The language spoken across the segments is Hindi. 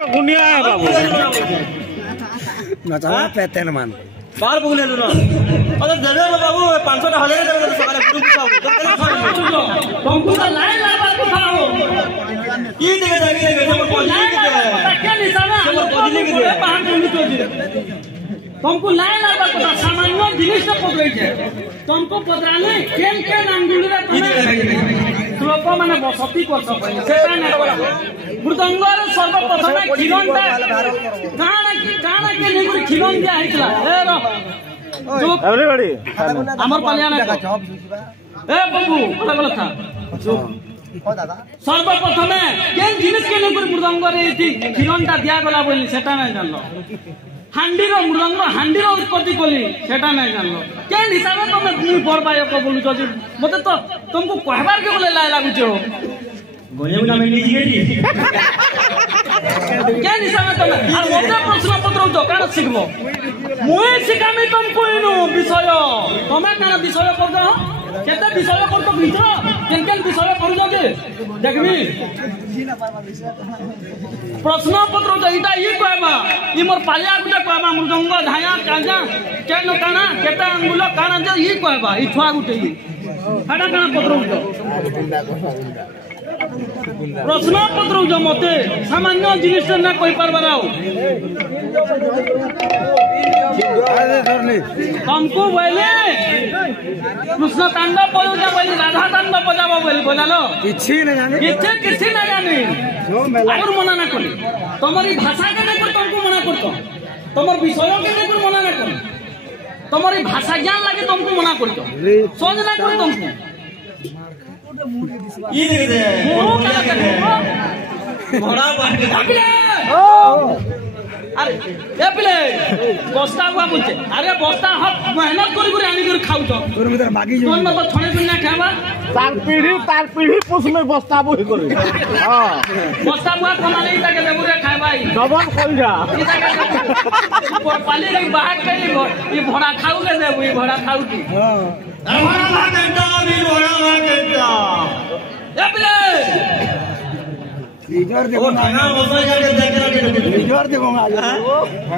गुनिया है बाबू नचाना पेतेन मान बाहर बोले लो ना अरे दे दे बाबू 500 टा हले दे दे सकाले ग्रुप बाबू तुमको तो लाइन लगा को खाओ की देगे देगे देगे पहुंची के क्या निशाना पहुंची के दे बाहर नहीं तो तुमको लाइन लगा को सामान्य जिनिस तो पकड़े छे तुमको पकड़ाने केन केन अंगुली रे लोक माने बसती कर सकय सेटा ने मृदंगर सर्वप्रथम खिलनटा काना के नेगुरी खिलन दिया हैतला ए रो एवरीबॉडी हमर पालियाना ए बाबू बोला था सर्वप्रथम केन जिनिस के नेगुरी मृदंगर एठी खिलनटा दिया गला बोली सेटा नै जानलो हांडीर मृदंग हांडीर उत्पत्ति कोली सेटा नै जानलो केन हिसाब तुम मुई बरबाय को बोलु छ मते तो तुमको कहबार के बोले लाय लागु छ गोले बिना में नीचे गेली केन हिसाब तुम आ मोटे प्रश्न पत्र तो कान सिखबो मुई सिखामी तुमको इनु विषय तमे कान विषय पढ केते विषय पढ तो भीतर केन केन विषय पढ जे देखबी प्रश्न पत्र तो इटा ई कहबा ई मोर पालिया गुटे कहबा मृदंग धाया काजा केन काना केता अंगुल काना जे ई कहबा ई छुआ गुटे ई हाडा काना पत्र प्रश्न पत्र जो मते सामान्य जिनिस ना कहि परबा राव तुमको बोले कृष्ण तांडव बजा बोली राधा तांडव बजाबो बोली बोलालो किछि ना जाने और मना ना करी तमरी भाषा के देखो तुमको मना करतो तमर विषय के देखो मना ना करी तमरी भाषा ज्ञान लागे तुमको मना करतो सोच ना करी तुमको ई दे दे घोड़ा बांध के अरे ए पिले बस्ता हुआ बुझे अरे बस्ता हम मेहनत करी करी आनी कर खाउ तो तोर भीतर मागी जो तो छणे बिना खाबा तार पीढ़ी पुछ में बस्ता बुही करे हां बस्ता हुआ कमाले इटा के देबुरे खाबाई डबल कल जा पर पाली रे बाहर के ई भड़ा खाउ के देबु ई भड़ा खाउ की हां भड़ा भागंटा भी भड़ा भागंटा ए पिले लीडर देखो ना मसाल जाके देख के लीडर देखो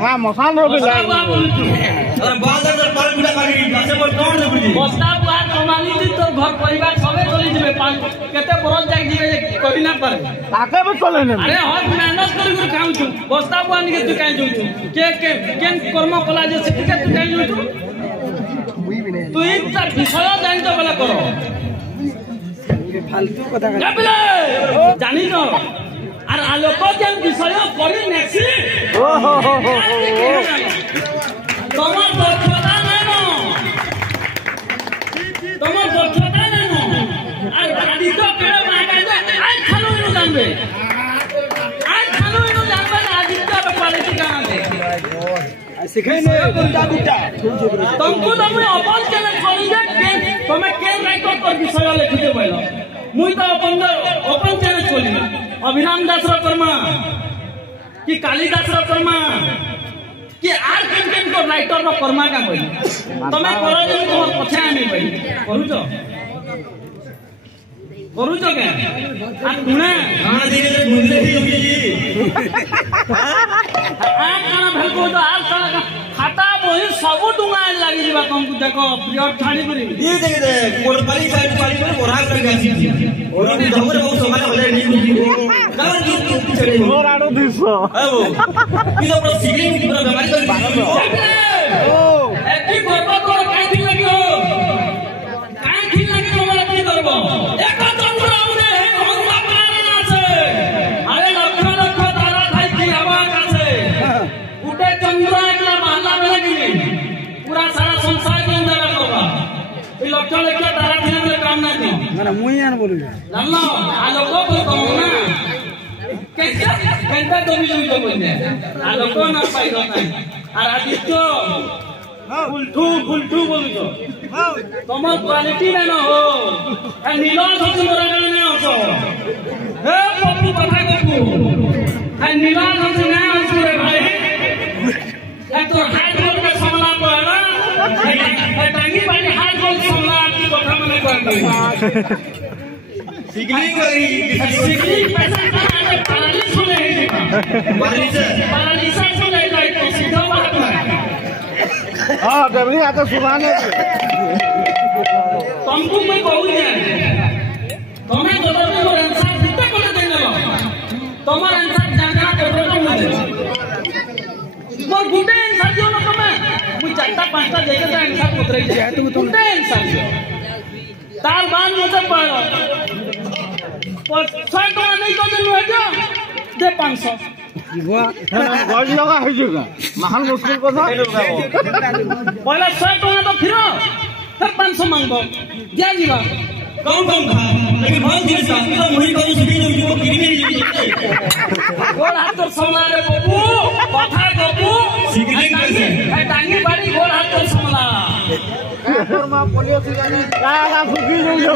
हां मसाल रो के अरे बाजार से पाल बिना काटी कैसे बोल कौन देखु बस्ता बार कमाली दी तो घर परिवार सबे चली जबे केते बरस जाई दिबे कभी ना पारे ताके भी चले ने अरे हम मेहनत करी कर खाउ छु बस्ता बान के तू काई जोउ छु के केन कर्म कला जे सिख के तू काई जोउ छु मुई भी नहीं तू एक विषय जान तो वाला करो फालतू कथा जानी न आर आलोक जेन विषय करी नेसी ओ हो तमर दक्षता नै न तमर दक्षता नै न आर गाड़ी तो के मागा जे आज खानो नु जानबे आदित्य पे क्वालिटी गाना दे सिखाई ने गुटा तुमको तो मैं अपन के छोड़ी जे तमे के राइटर पर विषय लिखते बोलो मुई तो अपन चैनल खोली अभिराम दास रो कर्मा कि कालिदास रो कर्मा कि आर केन को राइटर रो कर्मा का बोली तमे करो जे तोर पछा आनी बोली करूछ के आ तुने गाना धीरे धीरे घुमले ही आ खाना भेल को तो आर साला खाता बोही सब डुंगा लागी जीवा तुमको देखो प्रिय ठाणी करी ये देख दे कोड़पाली साइड पाली में बोरा कर गई और भी धमरे बहुत समय होले नहीं गाना की चले और आड़ो दिसो ए वो किलो पर सिगलिंग पूरा बीमारी कर ओ एकी करबो तो काई दिन लगी हो काई दिन लगी हो मला की करबो एक चंद्र आउने है हम बापाना से अरे लक्ष लक्ष तारा थाई की हवा का से उठे चंद्र एकला महला में लगी पूरा सारा संसार के अंदर करबा ई लक्ष लक्ष तारा थिने में काम ना की माने मुई आन बोलु जानलो आलोक को कहू ना कैसे घंटा तो भी जो बोलने आलोक ना पाई रहता है और आदित्य फुलठू बोलु तो तमर क्वालिटी ना हो ए नीलाल हस मोरा गाने आछो हे पप्पू कथा कहू ए नीलाल हस ना आछो रे भाई ए तो हाइट बोल के समला पड़ा ए टांगी बानी हाइट बोल समला की कथा मने कहू सिगलिंग पैसा पैरालिसिस हो जाएगी पैरालिसिस हो जाएगा तो सीधा बात है हां डबली आके सुनाने तुमको मैं कहूँ तुम्हें जबरदस्ती मोर आंसर फुटे कर देंगे तुम्हारा आंसर जाना कर दो मुझे मोर गुटे आंसर दियो ना तुम्हें मुझे चारटा पांचटा जगह का आंसर उतरे जाए तो गुटे आंसर दियो तार बाद मुझे पढ़ो 100 टका नहीं तो दिन है जो दे 500 गज लगा है जगह महान मुश्किल কথা पहले 100 टका तो फिर 500 मांगबो दिया जीवा कौन खा लेकिन बहुत दिन से तो मुही को सुनी जो गिरी मेरी गोल हाथ तो समला रे बाबू कथा बाबू सिगलिंग कैसे ए टांगी बाड़ी गोल हाथ तो समला मा पोलियो सिगानी का फुकी जो